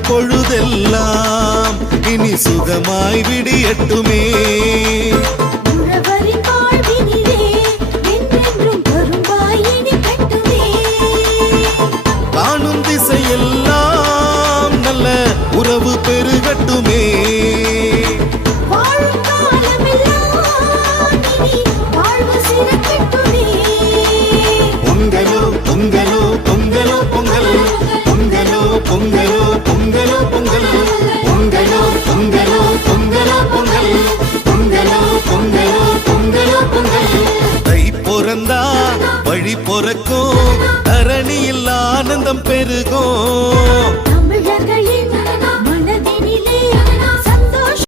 பொழுதெல்லாம் இனி சுகமாய் விடியட்டுமே. காணும் திசையெல்லாம் நல்ல உறவு பெருகட்டுமே. வாழும் காலமெல்லாம் வழி பொறக்கும். தரணியில் ஆனந்தம் பெருகும்.